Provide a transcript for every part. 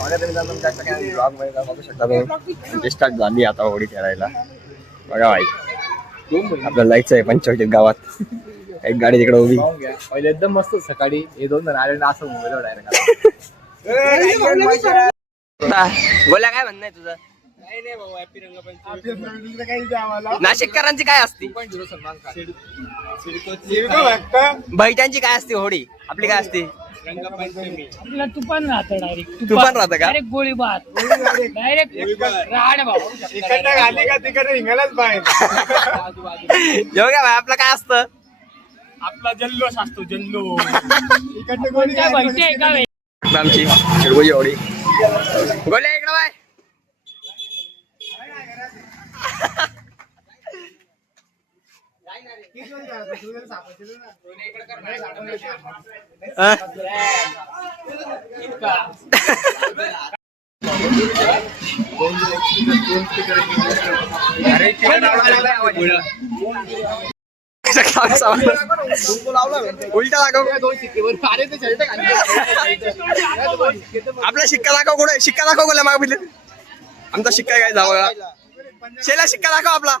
स्वागत आहे मित्रांनो तुमच्या ब्लॉग मध्ये. बघू शकता तुम्ही स्टार्ट झाली आता होळी खेळायला. बघा भाई आपल्याला जायचं आहे पंचवटीत गावात. एक गाडी तिकडे उभी. पहिले एकदम मस्त सकाळी हे दोन जण आले ना असं मुंबईला डायरेक्ट. बोला काय म्हणणं आहे तुझं? नाही भाऊ हॅपी रंगपंचमी. नाशिककरांची काय असती? बैठ्यांची काय असते होळी? आपली काय असते? रंगपंचमी आपल्याला तुफान राहतं डायरेक्ट. तुफान राहतं का? डायरेक्ट गोळीबार डायरेक्ट राड भाऊ. घाली का तिकडे हिंगायलाच बाहेर. योग्य भाई आपलं काय असतं? आपला जल्लोष असतो जल्लोष. कोणत्या बैठे आहे का बे? आमची शिरगोजी होळी. गोल्या इकडं बाय. उलटा दाखव. आपला शिक्का दाखव. कोण शिक्का दाखव? गोल्या माग पिले आमचा शिक्का काय जावं. शेला शिक्का दाखव आपला.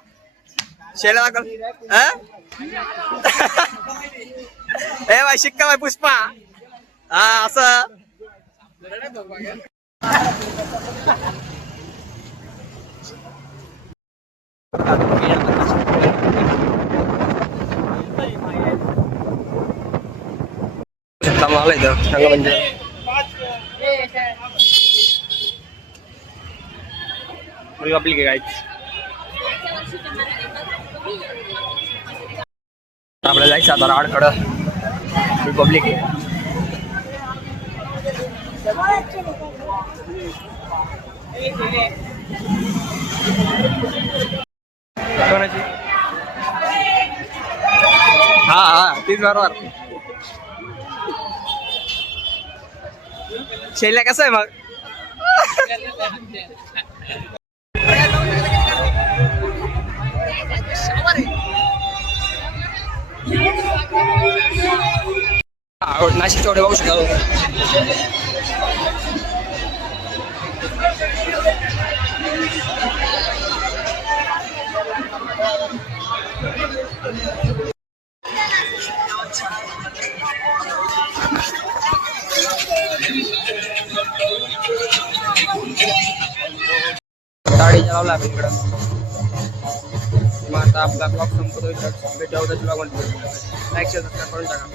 शेला दाखव. ए बाय शिक्का बाय पुष्पा. हा असं मला इथं रंगमंदिर. आपली काय आपल्याला जायचं आता राडकडं. रिपब्लिक कोणाची? हा हा तीच बरोबर. शैल्या कसं आहे मग? नाशिक चौडे बघू शकता. गाडीच्या लावला आपण इकडं. मग आता आपला ब्लॉग संपतो. भेटावं ब्लॉग म्हणतो. लाईक शेअर सबस्क्राईब करून टाका.